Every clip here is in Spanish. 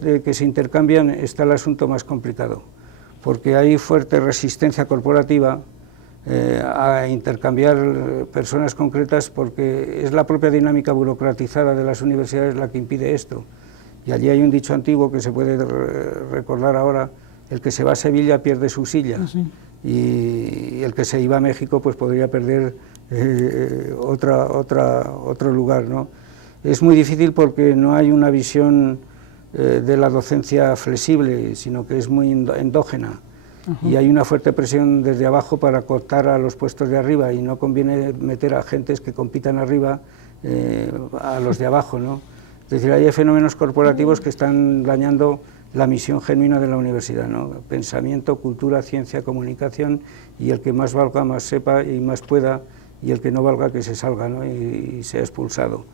de que se intercambian está el asunto más complicado, porque hay fuerte resistencia corporativa a intercambiar personas concretas, porque es la propia dinámica burocratizada de las universidades la que impide esto. Y allí hay un dicho antiguo que se puede recordar ahora: el que se va a Sevilla pierde su silla. Sí. Y el que se iba a México pues podría perder otro lugar, ¿no? Es muy difícil porque no hay una visión de la docencia flexible, sino que es muy endógena. Y hay una fuerte presión desde abajo para cooptar a los puestos de arriba, y no conviene meter a gentes que compitan arriba a los de abajo, ¿no? Es decir, hay fenómenos corporativos que están dañando la misión genuina de la universidad, ¿no? Pensamiento, cultura, ciencia, comunicación, y el que más valga, más sepa y más pueda, y el que no valga, que se salga, ¿no? y sea expulsado.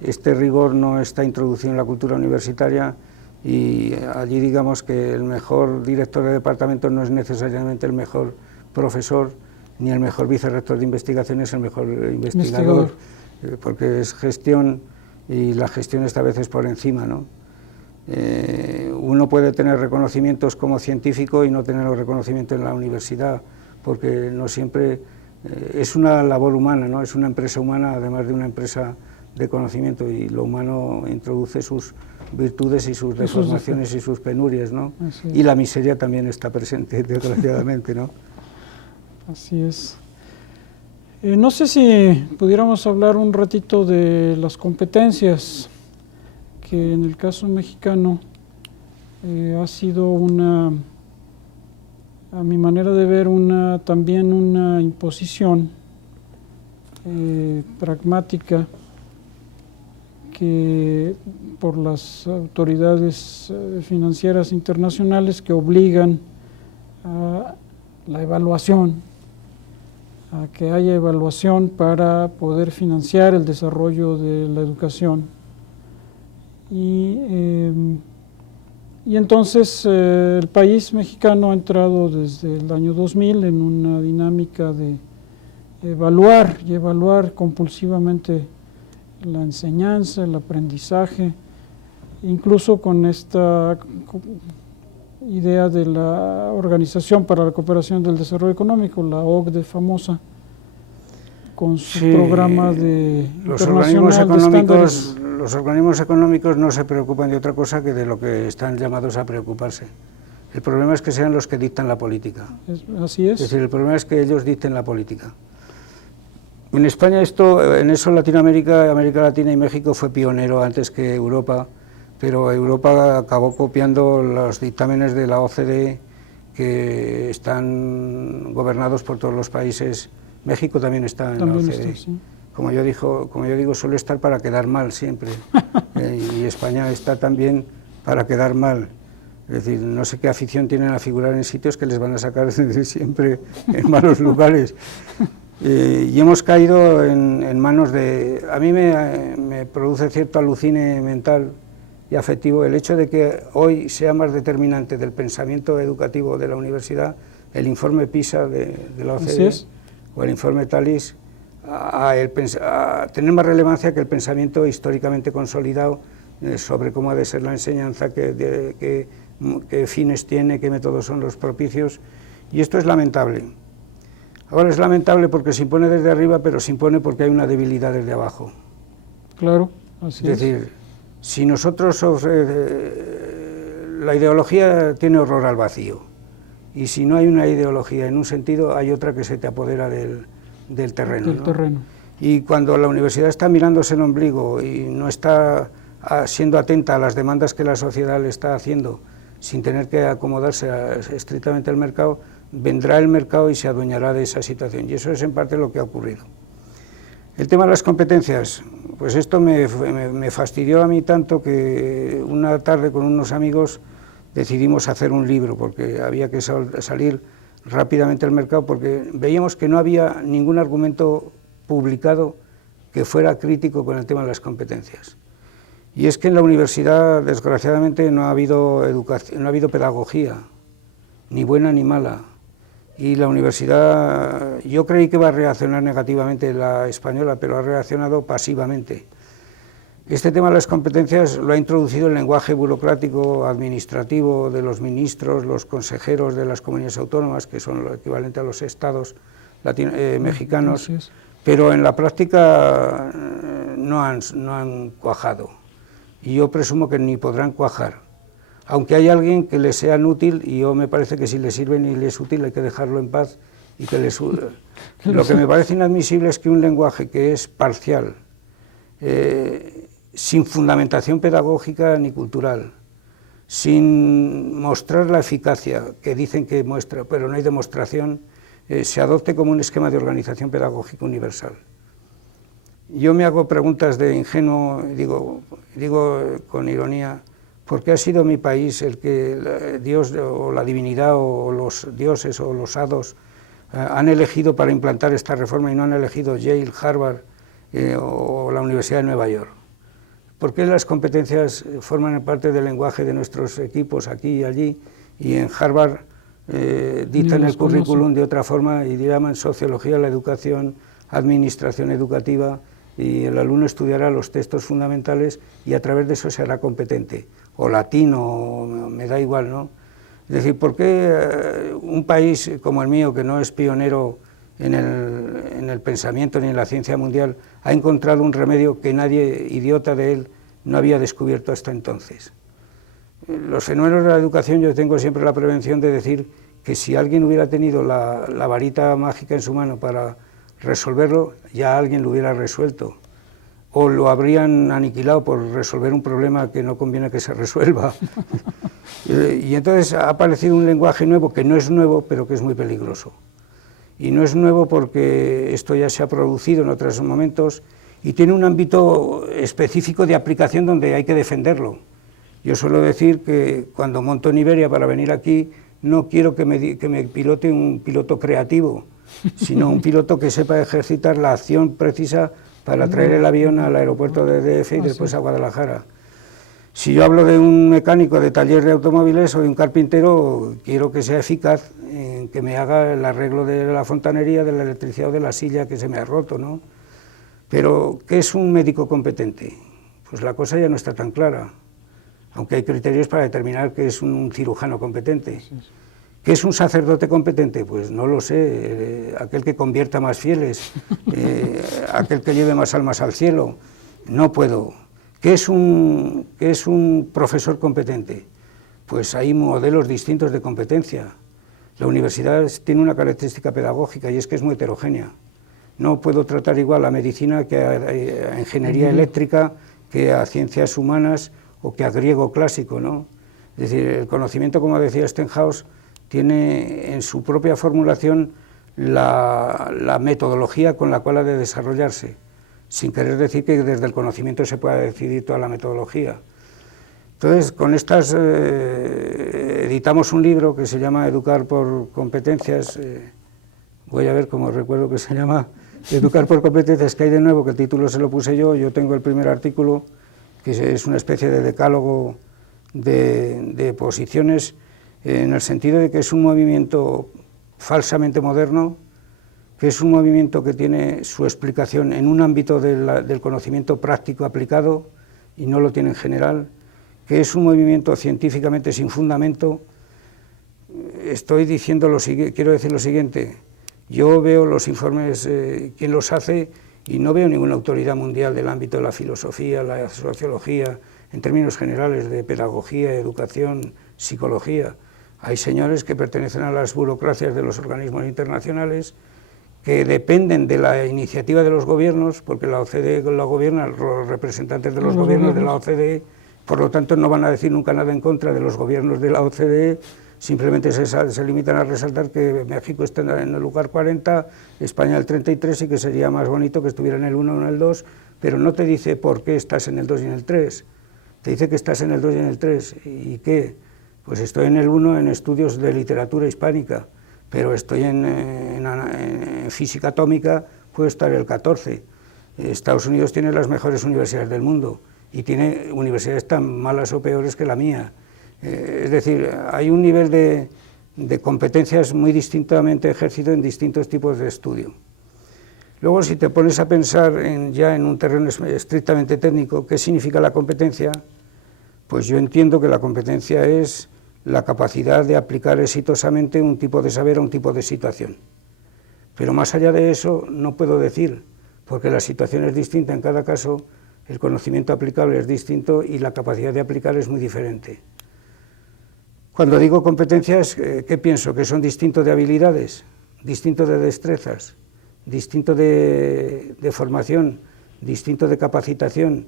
Este rigor no está introducido en la cultura universitaria, y allí digamos que el mejor director de departamento no es necesariamente el mejor profesor, ni el mejor vicerrector de investigación es el mejor investigador, porque es gestión, y la gestión esta vez es por encima, ¿no? Uno puede tener reconocimientos como científico y no tener reconocimiento en la universidad, porque no siempre es una labor humana, ¿no? Es una empresa humana, además de una empresa de conocimiento, y lo humano introduce sus virtudes y sus deformaciones y sus penurias, ¿no? Y la miseria también está presente, desgraciadamente, ¿no? Así es. No sé si pudiéramos hablar un ratito de las competencias, que en el caso mexicano ha sido a mi manera de ver, también una imposición pragmática, que por las autoridades financieras internacionales, que obligan a la evaluación, a que haya evaluación para poder financiar el desarrollo de la educación. Y entonces el país mexicano ha entrado desde el año 2000 en una dinámica de evaluar compulsivamente la enseñanza, el aprendizaje, incluso con esta idea de la Organización para la Cooperación del Desarrollo Económico, la OCDE famosa, con su programa de internacional de estándares. Los organismos económicos no se preocupan de otra cosa que de lo que están llamados a preocuparse. El problema es que sean los que dictan la política. Así es. Es decir, el problema es que ellos dicten la política. En España en eso Latinoamérica, América Latina y México fue pionero antes que Europa, pero Europa acabó copiando los dictámenes de la OCDE, que están gobernados por todos los países. México también está en la OCDE. Está, sí. Como yo digo, suele estar para quedar mal siempre, y España está también para quedar mal. Es decir, no sé qué afición tienen a figurar en sitios que les van a sacar siempre en malos lugares. Y hemos caído en manos de... A mí me produce cierto alucine mental y afectivo el hecho de que hoy sea más determinante del pensamiento educativo de la universidad el informe PISA de la OCDE o el informe TALIS, a tener más relevancia que el pensamiento históricamente consolidado sobre cómo ha de ser la enseñanza, qué fines tiene, qué métodos son los propicios, y esto es lamentable. Ahora es lamentable porque se impone desde arriba, pero se impone porque hay una debilidad desde abajo. Claro, así es. Es decir, si nosotros... la ideología tiene horror al vacío, y si no hay una ideología en un sentido, hay otra que se te apodera del terreno. Del terreno. Y cuando la universidad está mirándose el ombligo y no está siendo atenta a las demandas que la sociedad le está haciendo, sin tener que acomodarse estrictamente al mercado, vendrá el mercado y se adueñará de esa situación, y eso es en parte lo que ha ocurrido. El tema de las competencias, pues esto me fastidió a mí tanto que una tarde con unos amigos decidimos hacer un libro, porque había que salir rápidamente al mercado, porque veíamos que no había ningún argumento publicado que fuera crítico con el tema de las competencias. Y es que en la universidad, desgraciadamente, no ha habido educación, no ha habido pedagogía, ni buena ni mala. Y la universidad, yo creí que iba a reaccionar negativamente la española, pero ha reaccionado pasivamente. Este tema de las competencias lo ha introducido el lenguaje burocrático administrativo de los ministros, los consejeros de las comunidades autónomas, que son lo equivalente a los estados mexicanos, pero en la práctica no han cuajado, y yo presumo que ni podrán cuajar, aunque hay alguien que les sean útil, y yo me parece que si les sirven y les es útil hay que dejarlo en paz, y que lo que me parece inadmisible es que un lenguaje que es parcial, sin fundamentación pedagógica ni cultural, sin mostrar la eficacia que dicen que muestra, pero no hay demostración, se adopte como un esquema de organización pedagógica universal. Yo me hago preguntas de ingenuo, digo con ironía, ¿por qué ha sido mi país el que Dios o la divinidad o los dioses o los hados han elegido para implantar esta reforma y no han elegido Yale, Harvard o la Universidad de Nueva York? ¿Por qué las competencias forman parte del lenguaje de nuestros equipos aquí y allí, y en Harvard dictan el currículum de otra forma y llaman sociología la educación, administración educativa, y el alumno estudiará los textos fundamentales y a través de eso será competente, o latino, me da igual, ¿no? Es decir, ¿por qué un país como el mío, que no es pionero en el pensamiento ni en la ciencia mundial, ha encontrado un remedio que nadie idiota de él no había descubierto hasta entonces? Los fenómenos de la educación, yo tengo siempre la prevención de decir que si alguien hubiera tenido la varita mágica en su mano para resolverlo, ya alguien lo hubiera resuelto, o lo habrían aniquilado por resolver un problema que no conviene que se resuelva. Y entonces ha aparecido un lenguaje nuevo, que no es nuevo, pero que es muy peligroso. Y no es nuevo porque esto ya se ha producido en otros momentos y tiene un ámbito específico de aplicación donde hay que defenderlo. Yo suelo decir que cuando monto en Iberia para venir aquí, no quiero que me pilote un piloto creativo, sino un piloto que sepa ejercitar la acción precisa para traer el avión al aeropuerto de DF y después a Guadalajara. Si yo hablo de un mecánico de taller de automóviles o de un carpintero, quiero que sea eficaz en que me haga el arreglo de la fontanería, de la electricidad o de la silla que se me ha roto, ¿no? Pero, ¿qué es un médico competente? Pues la cosa ya no está tan clara, aunque hay criterios para determinar qué es un cirujano competente. ¿Qué es un sacerdote competente? Pues no lo sé, aquel que convierta más fieles, aquel que lleve más almas al cielo, no puedo. ¿Qué es un profesor competente? Pues hay modelos distintos de competencia. La universidad tiene una característica pedagógica y es que es muy heterogénea. No puedo tratar igual a medicina que a ingeniería eléctrica, que a ciencias humanas o que a griego clásico, ¿no? Es decir, el conocimiento, como decía Stenhouse, tiene en su propia formulación la metodología con la cual ha de desarrollarse, sin querer decir que desde el conocimiento se pueda decidir toda la metodología. Entonces, con estas editamos un libro que se llama Educar por competencias, voy a ver cómo recuerdo que se llama Educar por competencias, que hay de nuevo, que el título se lo puse yo tengo el primer artículo, que es una especie de decálogo de posiciones, en el sentido de que es un movimiento falsamente moderno, que es un movimiento que tiene su explicación en un ámbito del conocimiento práctico aplicado y no lo tiene en general, que es un movimiento científicamente sin fundamento. Estoy diciendo quiero decir lo siguiente: yo veo los informes, quién los hace, y no veo ninguna autoridad mundial del ámbito de la filosofía, la sociología, en términos generales de pedagogía, educación, psicología. Hay señores que pertenecen a las burocracias de los organismos internacionales, que dependen de la iniciativa de los gobiernos, porque la OCDE la gobierna, los representantes de los gobiernos de la OCDE, por lo tanto no van a decir nunca nada en contra de los gobiernos de la OCDE, simplemente se limitan a resaltar que México está en el lugar 40, España el 33 y que sería más bonito que estuviera en el 1 o en el 2, pero no te dice por qué estás en el 2 y en el 3, te dice que estás en el 2 y en el 3, ¿y qué? Pues estoy en el 1 en estudios de literatura hispánica, pero estoy en física atómica, puedo estar el 14. Estados Unidos tiene las mejores universidades del mundo y tiene universidades tan malas o peores que la mía. Es decir, hay un nivel de competencias muy distintamente ejercido en distintos tipos de estudio. Luego, si te pones a pensar ya en un terreno estrictamente técnico, ¿qué significa la competencia? Pues yo entiendo que la competencia es la capacidad de aplicar exitosamente un tipo de saber a un tipo de situación. Pero más allá de eso no puedo decir, porque la situación es distinta en cada caso, el conocimiento aplicable es distinto y la capacidad de aplicar es muy diferente. Cuando digo competencias, ¿qué pienso? ¿Que son distintos de habilidades, distintos de destrezas, distinto de formación, distinto de capacitación?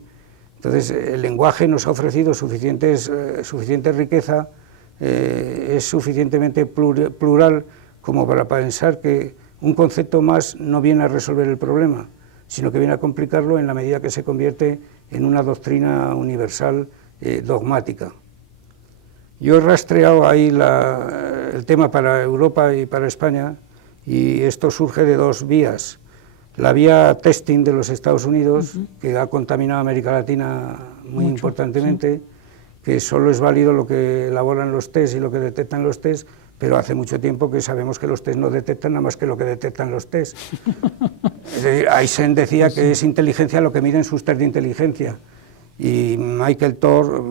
Entonces, el lenguaje nos ha ofrecido suficiente riqueza, es suficientemente plural como para pensar que un concepto más no viene a resolver el problema, sino que viene a complicarlo en la medida que se convierte en una doctrina universal dogmática. Yo he rastreado ahí el tema para Europa y para España, y esto surge de dos vías. La vía testing de los Estados Unidos, que ha contaminado a América Latina muy importantemente, que solo es válido lo que elaboran los test y lo que detectan los test, pero hace mucho tiempo que sabemos que los test no detectan nada más que lo que detectan los test. Es decir, Eisen decía que es inteligencia lo que miden sus test de inteligencia, y Michel Thor,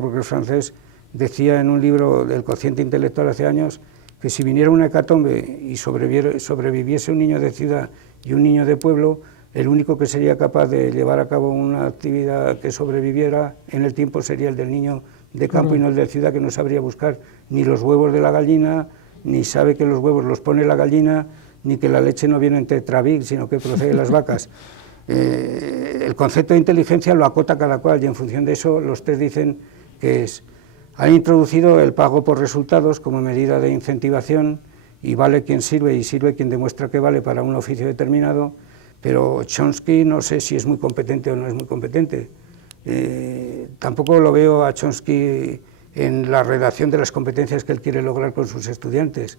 porque es francés, decía en un libro del cociente intelectual hace años que si viniera una hecatombe y sobreviviese un niño de ciudad y un niño de pueblo, el único que sería capaz de llevar a cabo una actividad que sobreviviera en el tiempo sería el del niño de campo y no el de ciudad, que no sabría buscar ni los huevos de la gallina, ni sabe que los huevos los pone la gallina, ni que la leche no viene en Tetrabric, sino que procede de las vacas. El concepto de inteligencia lo acota cada cual, y en función de eso los test dicen que han introducido el pago por resultados como medida de incentivación, y vale quien sirve y sirve quien demuestra que vale para un oficio determinado, pero Chomsky no sé si es muy competente o no es muy competente. Tampoco lo veo a Chomsky en la redacción de las competencias que él quiere lograr con sus estudiantes.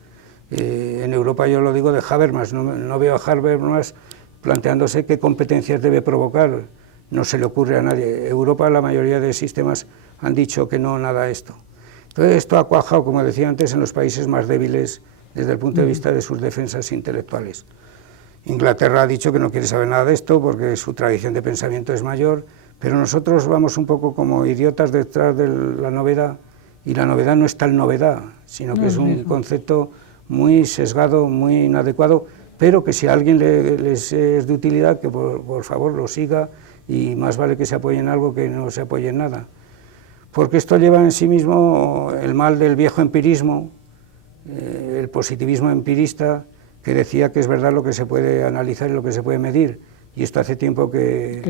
En Europa yo lo digo de Habermas, no veo a Habermas planteándose qué competencias debe provocar, no se le ocurre a nadie. Europa, la mayoría de sistemas han dicho que no, nada a esto. Entonces esto ha cuajado, como decía antes, en los países más débiles desde el punto de vista de sus defensas intelectuales. Inglaterra ha dicho que no quiere saber nada de esto porque su tradición de pensamiento es mayor, pero nosotros vamos un poco como idiotas detrás de la novedad, y la novedad no es tal novedad, sino que es un concepto muy sesgado, muy inadecuado, pero que si a alguien les es de utilidad, que por favor lo siga, y más vale que se apoye en algo que no se apoye en nada. Porque esto lleva en sí mismo el mal del viejo empirismo, el positivismo empirista, que decía que es verdad lo que se puede analizar y lo que se puede medir, y esto hace tiempo que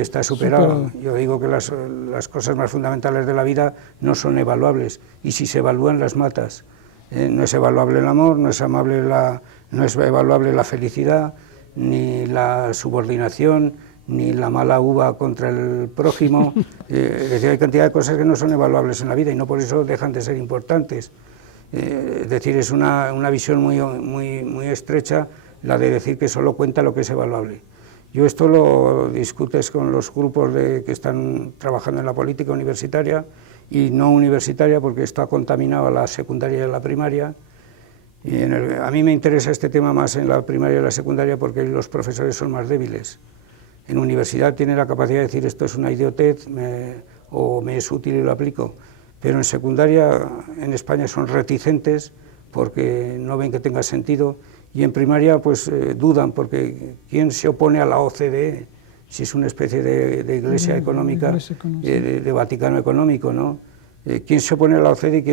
está superado. Yo digo que las cosas más fundamentales de la vida no son evaluables, y si se evalúan las matas. No es evaluable el amor, no es evaluable la felicidad, ni la subordinación, ni la mala uva contra el prójimo. Es decir, hay cantidad de cosas que no son evaluables en la vida y no por eso dejan de ser importantes. Es decir, es una visión muy estrecha la de decir que solo cuenta lo que es evaluable. Yo esto lo discutes con los grupos que están trabajando en la política universitaria y no universitaria, porque esto ha contaminado a la secundaria y a la primaria. Y a mí me interesa este tema más en la primaria y la secundaria porque los profesores son más débiles. En universidad tienen la capacidad de decir esto es una idiotez o me es útil y lo aplico, pero en secundaria en España son reticentes porque no ven que tenga sentido, y en primaria pues dudan, porque ¿quién se opone a la OCDE? Si es una especie de iglesia económica, de Vaticano económico, ¿no? ¿Quién se opone a la OCDE y quién